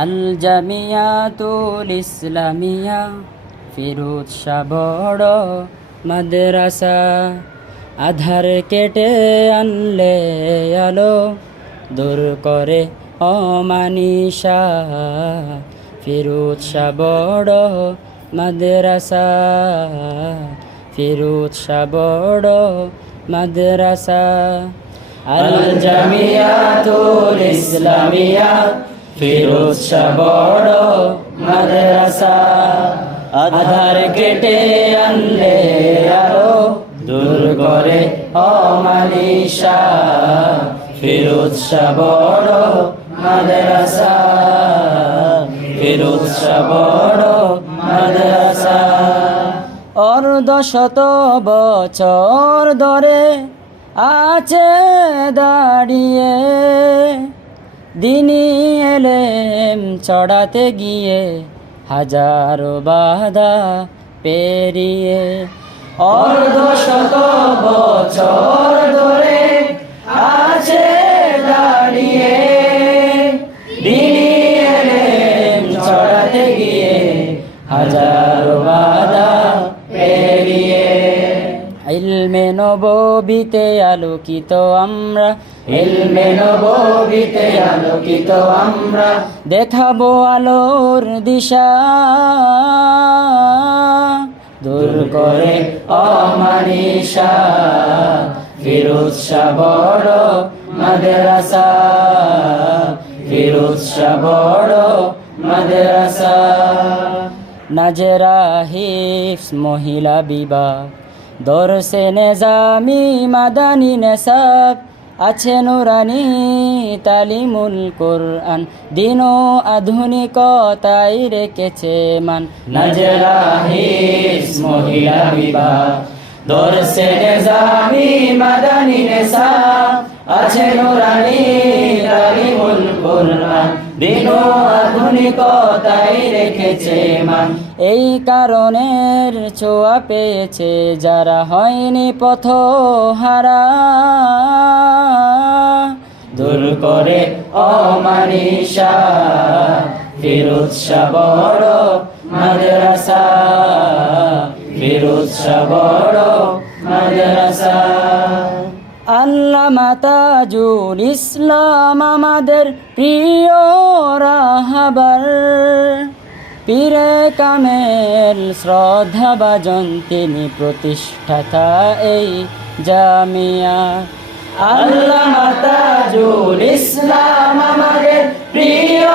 আল জামিয়াতুল ইসলামিয়া ফিরোজ শাহ বড় মাদ্রাসা। আধার কেটে আনলে আলো, দূর করে অমানিসা। ফিরোজ শাহ বড় মাদ্রাসা, ফিরোজ শাহ বড় মাদ্রাসা। আল জামিয়াতুল ইসলামিয়া ফিরোজ শাহ বড় মাদ্রাসা। আধার কেটে আনলে আলো, দূর করে অমানিসা। ফিরোজ শাহ বড় মাদ্রাসা, ফিরোজ শাহ বড় মাদ্রাসা। অর্ধশত বছর ধরে আছে দাঁড়িয়ে, দিনী এলেম চড়াতে গিয়ে হাজারো বাধা পেরিয়ে। অর্ধশত বছর ধরে আছে দাঁড়িয়ে, দিনী এলেম চড়াতে গিয়ে হাজারো বাধা পেরিয়ে। ইলমে নববীতে আলোকিত আমরা, ইলমে নববীতে আলোকিত আমরা। দেখাবো আলোর দিশা, দূর করে অমানিসা। ফিরোজ শাহ বড় মাদ্রাসা, ফিরোজ শাহ বড় মাদ্রাসা। নাজেরা হিফজ মহিলা বিভাগ, দরসে নেজামি মাদানী নেসাব। আছে নুরানি তালিমুল কোরআন, দিন ও আধুনিকতাই রেখেছে মান। নাজেরা হিফজ মহিলা বিভাগ, দরসে নেজামি মাদানী নেসাব। আছে নুরানি তালিমুল কোরআন, দিন ও আধুনিকতাই রেখেছে মান। এই কারণের ছোঁয়া পেয়েছে যারা হয়নি পথহারা, দূর করে অমানিসা। ফিরোজ শাহ বড় মাদ্রাসা, ফিরোজ শাহ বড় মাদ্রাসা। আল্লামা তাজুল ইসলাম আমাদের প্রিয় রাহবার, পীরে কামেল শ্রদ্ধাভাজন তিনি প্রতিষ্ঠাতা এই জামিয়া। আল্লামা তাজুল ইসলাম আমাদের প্রিয়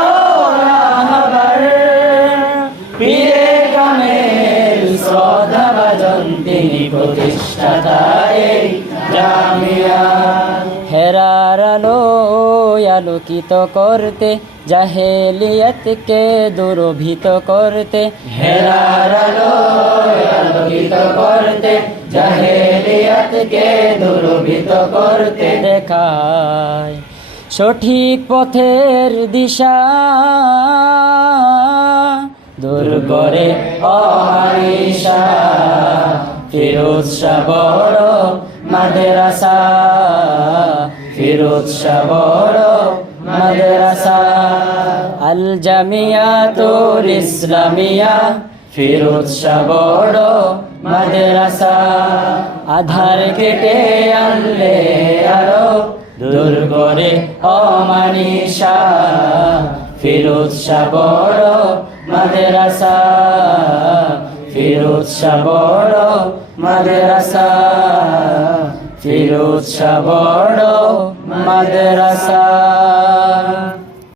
রাহবার, পীরে কামেল শ্রদ্ধাভাজন তিনি প্রতিষ্ঠাতা এই জামিয়া। হেরার আলো আলোকিত করতে, জাহেলিয়াতকে দুরভিত করতে। হেরার আলো আলোকিত করতে, জাহেলিয়াতকে দুরভিত করতে। দেখায় সঠিক পথের দিশা, দূর করে অমানিসা। ফিরোজ শাহ বড় মাদ্রাসা, ফিরোজ শাহ বড় মাদ্রাসা। আল জামিয়াতুল ইসলামিয়া ফিরোজ শাহ বড় মাদ্রাসা। আধার কেটে আনলে আলো, দূর করে অমানিসা। ফিরোজ শাহ বড় মাদ্রাসা, ফিরোজ শাহ বড় মাদ্রাসা, ফিরোজ শাহ বড় মাদ্রাসা।